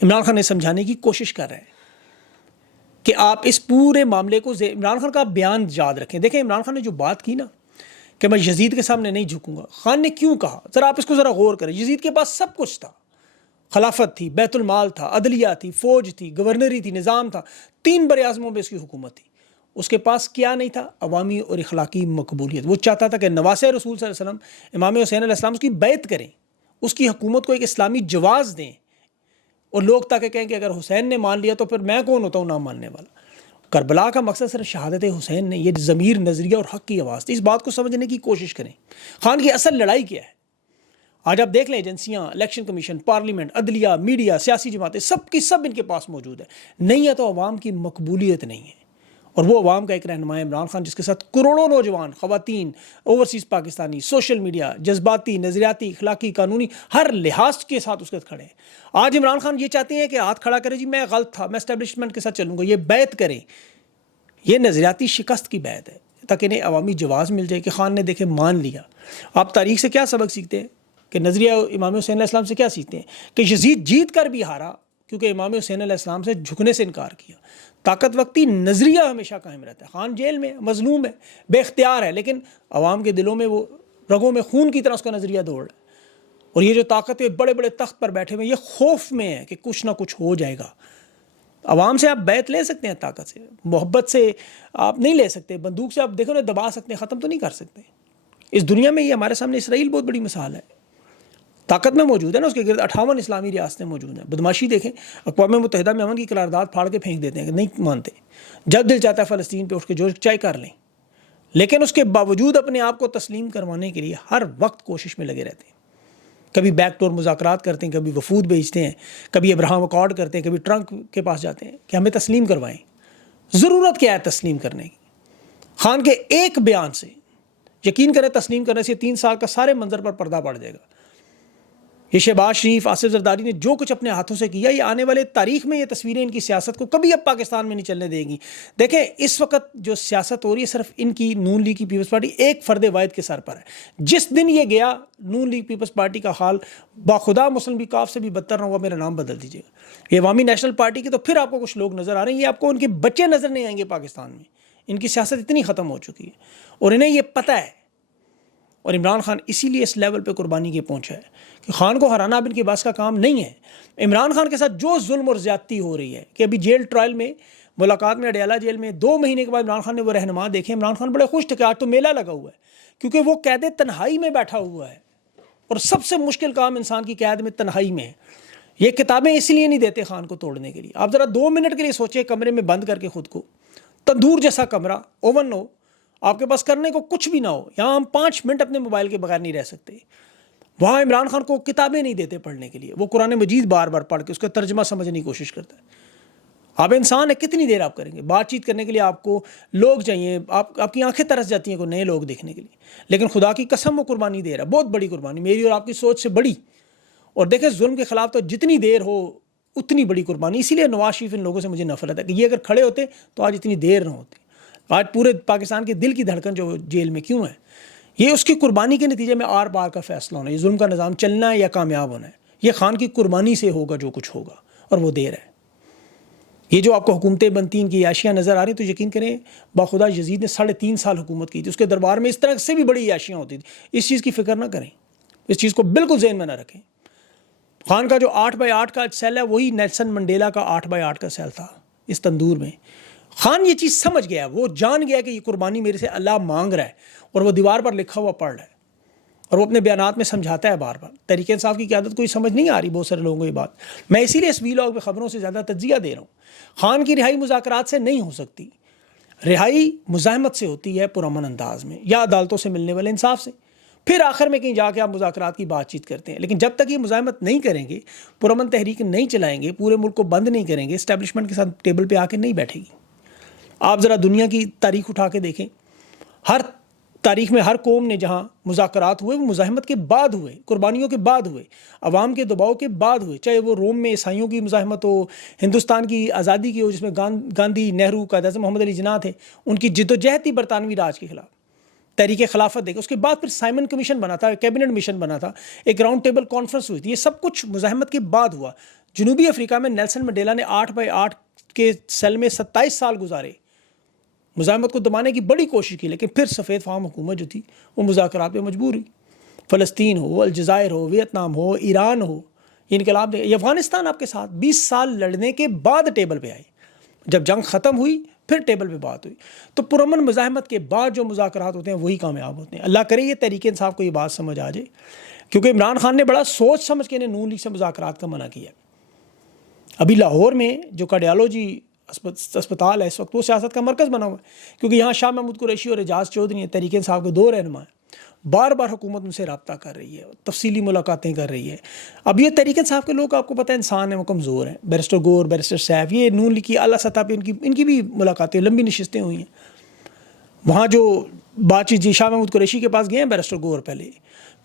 عمران خان نے سمجھانے کی کوشش کر رہے ہیں کہ آپ اس پورے معاملے کو عمران خان کا بیان یاد رکھیں. دیکھیں عمران خان نے جو بات کی نا کہ میں یزید کے سامنے نہیں جھکوں گا, خان نے کیوں کہا ذرا آپ اس کو ذرا غور کریں. یزید کے پاس سب کچھ تھا, خلافت تھی, بیت المال تھا, عدلیہ تھی, فوج تھی, گورنری تھی, نظام تھا, 3 براعظموں میں اس کی حکومت تھی. اس کے پاس کیا نہیں تھا؟ عوامی اور اخلاقی مقبولیت. وہ چاہتا تھا کہ نواسۂ رسول صلی اللہ علیہ وسلم امام حسین علیہ السلام اس کی بیعت کریں, اس کی حکومت کو ایک اسلامی جواز دیں, اور لوگ تاکہ کہیں کہ اگر حسین نے مان لیا تو پھر میں کون ہوتا ہوں نہ ماننے والا. کربلا کا مقصد صرف شہادت حسین نے, یہ ضمیر, نظریہ اور حق کی آواز تھی. اس بات کو سمجھنے کی کوشش کریں. خان کی اصل لڑائی کیا ہے؟ آج آپ دیکھ لیں ایجنسیاں, الیکشن کمیشن, پارلیمنٹ, عدلیہ, میڈیا, سیاسی جماعتیں, سب کی سب ان کے پاس موجود ہے. نہیں ہے تو عوام کی مقبولیت نہیں ہے. اور وہ عوام کا ایک رہنما ہے عمران خان, جس کے ساتھ کروڑوں نوجوان, خواتین, اوورسیز پاکستانی, سوشل میڈیا, جذباتی, نظریاتی, اخلاقی, قانونی, ہر لحاظ کے ساتھ اس کے ساتھ کھڑے ہیں. آج عمران خان یہ چاہتے ہیں کہ ہاتھ کھڑا کرے, جی میں غلط تھا, میں اسٹیبلشمنٹ کے ساتھ چلوں گا, یہ بیعت کریں. یہ نظریاتی شکست کی بیعت ہے تاکہ انہیں عوامی جواز مل جائے کہ خان نے دیکھے مان لیا. آپ تاریخ سے کیا سبق سیکھتے ہیں کہ نظریہ امام حسین علیہ السلام سے کیا سیکھتے ہیں کہ یزید جیت کر بھی ہارا کیونکہ امام حسین علیہ السلام سے جھکنے سے انکار کیا. طاقت وقتی نظریہ ہمیشہ قائم رہتا ہے. خان جیل میں مظلوم ہے, بے اختیار ہے, لیکن عوام کے دلوں میں وہ رگوں میں خون کی طرح اس کا نظریہ دوڑ ہے. اور یہ جو طاقتیں بڑے بڑے تخت پر بیٹھے ہوئے, یہ خوف میں ہے کہ کچھ نہ کچھ ہو جائے گا. عوام سے آپ بیعت لے سکتے ہیں, طاقت سے, محبت سے آپ نہیں لے سکتے. بندوق سے آپ دیکھو نا دبا سکتے ہیں, ختم تو نہیں کر سکتے. اس دنیا میں یہ ہمارے سامنے اسرائیل بہت بڑی مثال ہے, طاقت میں موجود ہے نا, اس کے گرد 58 اسلامی ریاستیں موجود ہیں. بدماشی دیکھیں, اقوام متحدہ میں امن کی قرارداد پھاڑ کے پھینک دیتے ہیں کہ نہیں مانتے. جب دل چاہتا ہے فلسطین پہ اٹھ کے جو چاہے کر لیں, لیکن اس کے باوجود اپنے آپ کو تسلیم کروانے کے لیے ہر وقت کوشش میں لگے رہتے ہیں. کبھی بیک ڈور مذاکرات کرتے ہیں, کبھی وفود بھیجتے ہیں, کبھی ابراہم اکارڈ کرتے ہیں, کبھی ٹرمپ کے پاس جاتے ہیں کہ ہمیں تسلیم کروائیں. ضرورت کیا ہے تسلیم کرنے کی؟ خان کے ایک بیان سے یقین کریں تسلیم کرنے سے 3 سال کا سارے منظر پر پردہ پڑ جائے گا. یہ شہباز شریف, آصف زرداری نے جو کچھ اپنے ہاتھوں سے کیا, یہ آنے والے تاریخ میں یہ تصویریں ان کی سیاست کو کبھی اب پاکستان میں نہیں چلنے دے گی. دیکھیں اس وقت جو سیاست ہو رہی ہے صرف ان کی نون لیگ کی پیپلز پارٹی ایک فرد واحد کے سر پر ہے. جس دن یہ گیا نون لیگ پیپلز پارٹی کا حال باخدا مسلم لیگ کاف سے بھی بدتر نہ ہوا, میرا نام بدل دیجیے گا. یہ عوامی نیشنل پارٹی کے تو پھر آپ کو کچھ لوگ نظر آ رہے ہیں, یہ آپ کو ان کے بچے نظر نہیں آئیں گے پاکستان میں. ان کی سیاست اتنی ختم ہو چکی ہے اور انہیں یہ پتہ ہے. اور عمران خان اسی لیے اس لیول پہ قربانی کے پہنچا ہے کہ خان کو ہرانا اب ان کے باس کا کام نہیں ہے. عمران خان کے ساتھ جو ظلم اور زیادتی ہو رہی ہے کہ ابھی جیل ٹرائل میں ملاقات میں اڈیالہ جیل میں 2 مہینے کے بعد عمران خان نے وہ رہنما دیکھے. عمران خان بڑے خوش تھے کہ آج تو میلہ لگا ہوا ہے, کیونکہ وہ قید تنہائی میں بیٹھا ہوا ہے. اور سب سے مشکل کام انسان کی قید میں تنہائی میں ہے. یہ کتابیں اس لیے نہیں دیتے خان کو توڑنے کے لیے. آپ ذرا 2 منٹ کے لیے سوچیں, کمرے میں بند کر کے خود کو, تندور جیسا کمرہ, اوون ہو, آپ کے پاس کرنے کو کچھ بھی نہ ہو, یہاں ہم 5 منٹ اپنے موبائل کے بغیر نہیں رہ سکتے. وہاں عمران خان کو کتابیں نہیں دیتے پڑھنے کے لیے, وہ قرآن مجید بار بار پڑھ کے اس کا ترجمہ سمجھنے کی کوشش کرتا ہے. آپ انسان ہے, کتنی دیر آپ کریں گے؟ بات چیت کرنے کے لیے آپ کو لوگ چاہیے, آپ کی آنکھیں ترس جاتی ہیں کو نئے لوگ دیکھنے کے لیے, لیکن خدا کی قسم وہ قربانی دے رہا ہے, بہت بڑی قربانی, میری اور آپ کی سوچ سے بڑی. اور دیکھیں ظلم کے خلاف تو جتنی دیر ہو اتنی بڑی قربانی. اسی لیے نواز شریف ان لوگوں سے مجھے نفرت ہے کہ یہ اگر کھڑے ہوتے تو آج اتنی دیر نہ ہوتی. آج پورے پاکستان کے دل کی دھڑکن جو جیل میں کیوں ہے, یہ اس کی قربانی کے نتیجے میں آر پار کا فیصلہ ہونا ہے. یہ ظلم کا نظام چلنا ہے یا کامیاب ہونا ہے, یہ خان کی قربانی سے ہوگا جو کچھ ہوگا, اور وہ دیر ہے. یہ جو آپ کو حکومتیں بنتی, ان کی عیاشیاں نظر آ رہی, تو یقین کریں باخدا یزید نے 3.5 سال حکومت کی تھی, اس کے دربار میں اس طرح سے بھی بڑی عیاشیاں ہوتی تھیں. اس چیز کی فکر نہ کریں, اس چیز کو بالکل ذہن میں نہ رکھیں. خان کا جو 8x8 کا سیل ہے وہی نیلسن منڈیلا کا 8x8 کا سیل تھا اس تندور میں. خان یہ چیز سمجھ گیا, وہ جان گیا کہ یہ قربانی میرے سے اللہ مانگ رہا ہے, اور وہ دیوار پر لکھا ہوا پڑھ رہا ہے, اور وہ اپنے بیانات میں سمجھاتا ہے بار بار. تحریک انصاف کی قیادت کوئی سمجھ نہیں آ رہی بہت سارے لوگوں کو یہ بات. میں اسی لیے اس ویلاگ میں خبروں سے زیادہ تجزیہ دے رہا ہوں. خان کی رہائی مذاکرات سے نہیں ہو سکتی, رہائی مزاحمت سے ہوتی ہے, پرامن انداز میں یا عدالتوں سے ملنے والے انصاف سے. پھر آخر میں کہیں جا کے آپ مذاکرات کی بات چیت کرتے ہیں, لیکن جب تک یہ مزاحمت نہیں کریں گے, پرامن تحریک نہیں چلائیں گے, پورے ملک کو بند نہیں کریں گے, اسٹیبلشمنٹ کے ساتھ ٹیبل پہ آ کے نہیں بیٹھے گی. آپ ذرا دنیا کی تاریخ اٹھا کے دیکھیں, ہر تاریخ میں ہر قوم نے جہاں مذاکرات ہوئے وہ مزاحمت کے بعد ہوئے, قربانیوں کے بعد ہوئے, عوام کے دباؤ کے بعد ہوئے. چاہے وہ روم میں عیسائیوں کی مزاحمت ہو, ہندوستان کی آزادی کی ہو جس میں گاندھی, نہرو, قائد اعظم محمد علی جناح تھے, ان کی جد و جہد تھی برطانوی راج کے خلاف. تحریک خلافت دیکھیں، اس کے بعد پھر سائمن کمیشن بنا تھا، کیبنٹ مشن بنا تھا، ایک راؤنڈ ٹیبل کانفرنس ہوئی تھی، یہ سب کچھ مزاحمت کے بعد ہوا۔ جنوبی افریقہ میں نیلسن منڈیلا نے 8x8 کے سیل میں 27 سال گزارے، مزاحمت کو دبانے کی بڑی کوشش کی، لیکن پھر سفید فام حکومت جو تھی وہ مذاکرات پہ مجبور ہوئی۔ فلسطین ہو، الجزائر ہو، ویتنام ہو، ایران ہو، یہ انقلاب یہ افغانستان آپ کے ساتھ 20 سال لڑنے کے بعد ٹیبل پہ آئی، جب جنگ ختم ہوئی پھر ٹیبل پہ بات ہوئی۔ تو پرامن مزاحمت کے بعد جو مذاکرات ہوتے ہیں وہی کامیاب ہوتے ہیں۔ اللہ کرے یہ تحریک انصاف کو یہ بات سمجھ آ جائے، کیونکہ عمران خان نے بڑا سوچ سمجھ کے نون لیگ سے مذاکرات کا منع کیا۔ ابھی لاہور میں جو کارڈیالوجی اسپتال ہے اس وقت وہ سیاست کا مرکز بنا ہوا ہے، کیونکہ یہاں شاہ محمود قریشی اور اعجاز چودھری ہیں، تحریک انصاف کے 2 رہنما ہیں، بار بار حکومت ان سے رابطہ کر رہی ہے، تفصیلی ملاقاتیں کر رہی ہے۔ اب یہ تحریک انصاف کے لوگ آپ کو پتہ ہے انسان ہیں، وہ کمزور ہیں، بیرسٹر گور، بیرسٹر سیف، یہ نون لیگ کی اعلیٰ سطح پہ ان کی بھی ملاقاتیں، لمبی نشستیں ہوئی ہیں۔ وہاں جو بات چیت شاہ محمود قریشی کے پاس گئے ہیں بیرسٹر گور پہلے،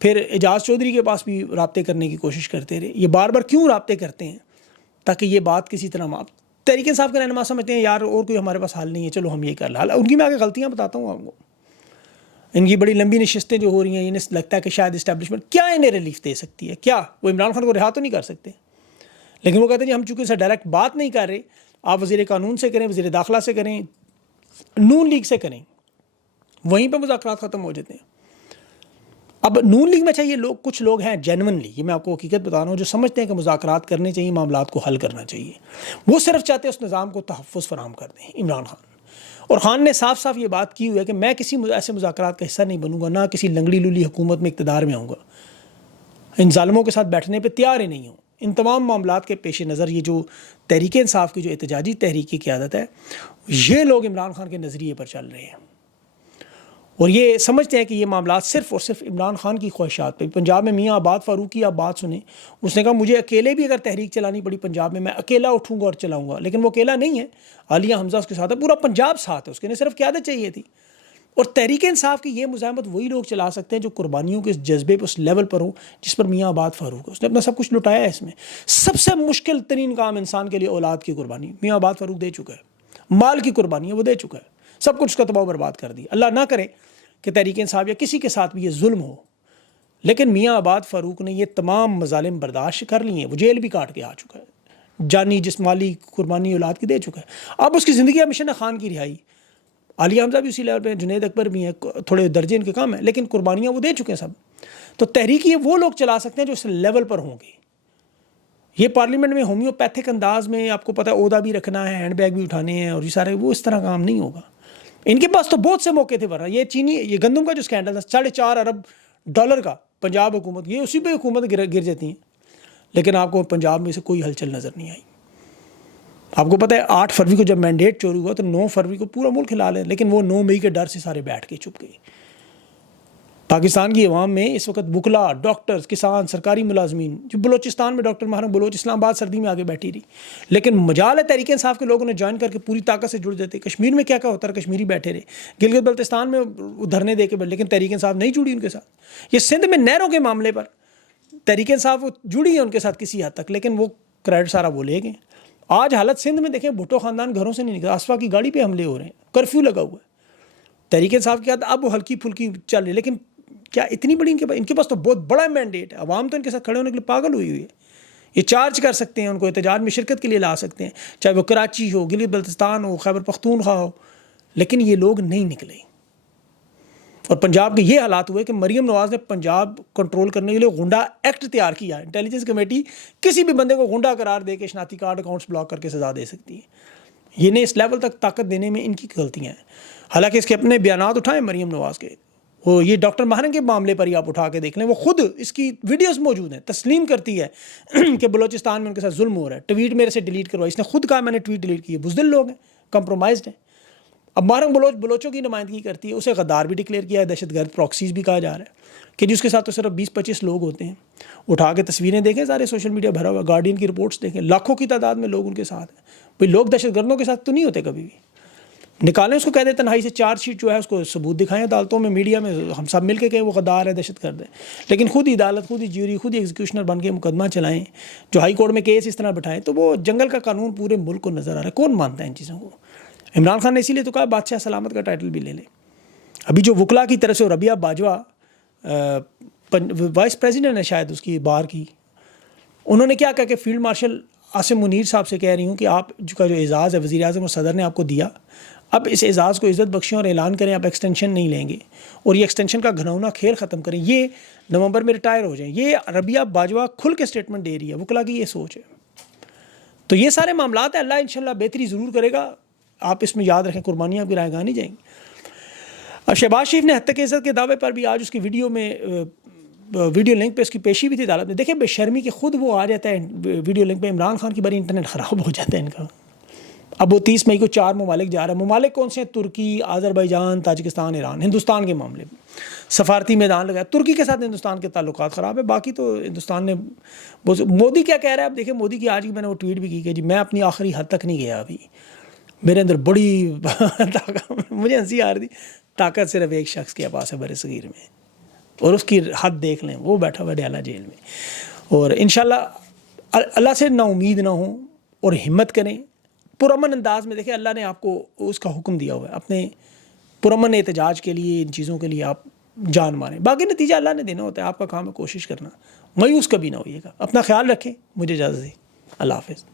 پھر اعجاز چودھری کے پاس بھی رابطے کرنے کی کوشش کرتے رہے۔ یہ بار بار کیوں رابطے کرتے ہیں؟ تاکہ یہ بات کسی طرح تحریک انصاف کے رہنما سمجھتے ہیں یار اور کوئی ہمارے پاس حل نہیں ہے، چلو ہم یہ کر لیں۔ ان کی میں آگے غلطیاں بتاتا ہوں آپ کو، ان کی بڑی لمبی نشستیں جو ہو رہی ہیں، انہیں لگتا ہے کہ شاید اسٹیبلشمنٹ کیا انہیں ریلیف دے سکتی ہے، کیا وہ عمران خان کو رہا تو نہیں کر سکتے، لیکن وہ کہتے ہیں جی ہم چونکہ اس سے ڈائریکٹ بات نہیں کر رہے، آپ وزیر قانون سے کریں، وزیر داخلہ سے کریں، نون لیگ سے کریں، وہیں پہ مذاکرات ختم ہو جاتے ہیں۔ اب نون لیگ میں چاہیے کچھ لوگ ہیں جینونلی، یہ میں آپ کو حقیقت بتا رہا ہوں، جو سمجھتے ہیں کہ مذاکرات کرنے چاہیے، معاملات کو حل کرنا چاہیے، وہ صرف چاہتے ہیں اس نظام کو تحفظ فراہم کر دیں عمران خان۔ اور خان نے صاف صاف یہ بات کی ہوئی ہے کہ میں کسی ایسے مذاکرات کا حصہ نہیں بنوں گا، نہ کسی لنگڑی لولی حکومت میں اقتدار میں آؤں گا، ان ظالموں کے ساتھ بیٹھنے پہ تیار ہی نہیں ہوں۔ ان تمام معاملات کے پیش نظر یہ جو تحریک انصاف کی جو احتجاجی تحریک کی قیادت ہے، یہ لوگ عمران خان کے نظریے پر چل رہے ہیں، اور یہ سمجھتے ہیں کہ یہ معاملات صرف اور صرف عمران خان کی خواہشات پہ۔ پنجاب میں میاں عباد فاروق کی آپ بات سنیں، اس نے کہا مجھے اکیلے بھی اگر تحریک چلانی پڑی پنجاب میں اکیلا اٹھوں گا اور چلاؤں گا، لیکن وہ اکیلا نہیں ہے، عالیہ حمزہ اس کے ساتھ ہے، پورا پنجاب ساتھ ہے، اس کے لیے صرف قیادت چاہیے تھی۔ اور تحریک انصاف کی یہ مزاحمت وہی لوگ چلا سکتے ہیں جو قربانیوں کے اس جذبے پہ اس لیول پر ہوں جس پر میاں عباد فاروق ہے، اس نے اپنا سب کچھ لٹایا ہے۔ اس میں سب سے مشکل ترین کام انسان کے لیے اولاد کی قربانی میاں عباد فاروق دے چکا ہے، مال کی قربانی ہے وہ دے چکا ہے، سب کچھ اس کا تباہ و برباد کر دیا۔ اللہ نہ کرے کہ تحریک انصاف یا کسی کے ساتھ بھی یہ ظلم ہو، لیکن میاں عباد فاروق نے یہ تمام مظالم برداشت کر لی ہیں، وہ جیل بھی کاٹ کے آ چکا ہے، جانی جسمانی قربانی اولاد کی دے چکا ہے۔ اب اس کی زندگی کا مشن ہے خان کی رہائی، عالیہ حمزہ بھی اسی لیول پہ، جنید اکبر بھی ہیں، تھوڑے درجے ان کے کم ہیں، لیکن قربانیاں وہ دے چکے ہیں سب۔ تو تحریک یہ وہ لوگ چلا سکتے ہیں جو اس لیول پر ہوں گے۔ یہ پارلیمنٹ میں ہومیوپیتھک انداز میں آپ کو پتہ ہے عہدہ بھی رکھنا ہے، ہینڈ بیگ بھی اٹھانے ہیں، اور یہ سارے وہ اس طرح کام نہیں ہوگا۔ ان کے پاس تو بہت سے موقع تھے، ورنہ یہ گندم کا جو اسکینڈل تھا $4.5 ارب کا پنجاب حکومت، یہ اسی پہ حکومت گر جاتی ہیں، لیکن آپ کو پنجاب میں سے کوئی ہلچل نظر نہیں آئی۔ آپ کو پتہ ہے 8 فروری کو جب مینڈیٹ چوری ہوا تو 9 فروری کو پورا ملک ہلا لے، لیکن وہ 9 مئی کے ڈر سے سارے بیٹھ کے چپ گئے۔ پاکستان کی عوام میں اس وقت وکلا، ڈاکٹرز، کسان، سرکاری ملازمین، جو بلوچستان میں ڈاکٹر محرم بلوچ اسلام آباد سردی میں آگے بیٹھی رہی، لیکن مجال ہے تحریک انصاف کے لوگوں نے جوائن کر کے پوری طاقت سے جڑ جاتے۔ کشمیر میں کیا ہوتا ہے، کشمیری بیٹھے رہے، گلگت بلتستان میں دھرنے دے کے، لیکن تحریک انصاف نہیں جڑی ان کے ساتھ۔ یہ سندھ میں نہروں کے معاملے پر تحریک انصاف جڑی ہے ان کے ساتھ کسی حد تک، لیکن وہ کریڈٹ سارا وہ لے گئے۔ آج حالت سندھ میں دیکھیں، بھٹو خاندان گھروں سے نہیں نکلا، اسفا کی گاڑی پہ حملے ہو رہے ہیں، کرفیو لگا ہوا ہے۔ تحریک انصاف کی عادت اب وہ ہلکی پھلکی چل رہی ہے، لیکن کیا اتنی بڑی ان کے پاس تو بہت بڑا مینڈیٹ ہے، عوام تو ان کے ساتھ کھڑے ہونے کے لیے پاگل ہوئی ہے۔ یہ چارج کر سکتے ہیں، ان کو احتجاج میں شرکت کے لیے لا سکتے ہیں، چاہے وہ کراچی ہو، گلگت بلتستان ہو، خیبر پختونخوا ہو، لیکن یہ لوگ نہیں نکلے۔ اور پنجاب کے یہ حالات ہوئے کہ مریم نواز نے پنجاب کنٹرول کرنے کے لیے غنڈہ ایکٹ تیار کیا۔ انٹیلیجنس کمیٹی کسی بھی بندے کو غنڈہ قرار دے کے شناختی کارڈ اکاؤنٹس بلاک کر کے سزا دے سکتی ہے۔ یہ نے اس لیول تک طاقت دینے میں ان کی غلطیاں ہیں، حالانکہ اس کے اپنے بیانات اٹھائیں مریم نواز کے، وہ یہ ڈاکٹر ماہرنگ کے معاملے پر ہی آپ اٹھا کے دیکھ لیں، وہ خود اس کی ویڈیوز موجود ہیں، تسلیم کرتی ہے کہ بلوچستان میں ان کے ساتھ ظلم ہو رہا ہے، ٹویٹ میرے سے ڈیلیٹ کروائی، اس نے خود کہا میں نے ٹویٹ ڈیلیٹ کی ہے۔ بزدل لوگ ہیں، کمپرومائزڈ ہیں۔ اب ماہرنگ بلوچوں کی نمائندگی کرتی ہے، اسے غدار بھی ڈکلیئر کیا ہے، دہشت گرد پراکسیز بھی کہا جا رہا ہے کہ جس کے ساتھ تو صرف 20-25 لوگ ہوتے ہیں۔ اٹھا کے تصویریں دیکھیں، سارے سوشل میڈیا بھرا ہوا، گارڈین کی رپورٹس دیکھیں، لاکھوں کی تعداد میں لوگ ان کے ساتھ ہیں۔ بھئی لوگ دہشت گردوں کے ساتھ تو نہیں ہوتے کبھی بھی، نکالیں اس کو، کہہ دیں تنہائی سے چارج شیٹ جو ہے اس کو ثبوت دکھائیں عدالتوں میں، میڈیا میں، ہم سب مل کے کہیں وہ غدار ہے، دہشت گرد ہے، لیکن خود ہی عدالت، خود ہی جیوری، خود ہی ایگزیکیوشنر بن کے مقدمہ چلائیں، جو ہائی کورٹ میں کیس اس طرح بٹھائیں، تو وہ جنگل کا قانون پورے ملک کو نظر آ رہا ہے۔ کون مانتا ہے ان چیزوں کو؟ عمران خان نے اسی لیے تو کہا بادشاہ سلامت کا ٹائٹل بھی لے لیں۔ ابھی جو وکلا کی طرف سے ربیہ باجوہ وائس پریزیڈنٹ ہے شاید اس کی بار کی، انہوں نے کیا کہا کہ فیلڈ مارشل عاصم منیر صاحب سے کہہ رہی ہوں کہ آپ کا جو اعزاز ہے وزیر اعظم اور صدر نے آپ کو دیا، اب اس اعزاز کو عزت بخشیں اور اعلان کریں آپ ایکسٹینشن نہیں لیں گے، اور یہ ایکسٹینشن کا گھنونا کھیل ختم کریں، یہ نومبر میں ریٹائر ہو جائیں۔ یہ ربیہ باجوہ کھل کے سٹیٹمنٹ دے رہی ہے، وکلا کی یہ سوچ ہے۔ تو یہ سارے معاملات ہیں، اللہ انشاءاللہ بہتری ضرور کرے گا، آپ اس میں یاد رکھیں قربانیاں آپ کی رائے گاہ نہیں جائیں گی۔ شہباز شریف نے حد تک عزت کے دعوے پر بھی آج اس کی ویڈیو میں ویڈیو لنک پہ اس کی پیشی بھی تھی عدالت میں۔ دیکھیں بے شرمی کہ خود وہ آ جاتا ہے ویڈیو لنک پہ، عمران خان کی بڑی انٹرنیٹ خراب ہو جاتا ہے ان کا۔ اب وہ 30 مئی کو 4 ممالک جا رہا ہے۔ ممالک کون سے ہیں؟ ترکی، آذربائیجان، تاجکستان، ایران۔ ہندوستان کے معاملے میں سفارتی میدان لگایا، ترکی کے ساتھ ہندوستان کے تعلقات خراب ہے، باقی تو ہندوستان نے مودی کیا کہہ رہا ہے؟ اب دیکھیں مودی کی آج کی میں نے وہ ٹویٹ بھی کی کہ جی میں اپنی آخری حد تک نہیں گیا، ابھی میرے اندر بڑی طاقت، مجھے ہنسی آ رہی تھی، طاقت صرف ایک شخص کے پاس ہے برِ صغیر میں، اور اس کی حد دیکھ لیں، وہ بیٹھا ہوا ڈیالہ جیل میں۔ اور انشاءاللہ اللہ سے نا امید نہ ہوں اور ہمت کریں پرامن انداز میں۔ دیکھیں اللہ نے آپ کو اس کا حکم دیا ہوا ہے، اپنے پرامن احتجاج کے لیے، ان چیزوں کے لیے آپ جان ماریں، باقی نتیجہ اللہ نے دینا ہوتا ہے، آپ کا کام ہے کوشش کرنا، مایوس کبھی نہ ہوئیے گا۔ اپنا خیال رکھیں، مجھے اجازت دیں، اللہ حافظ۔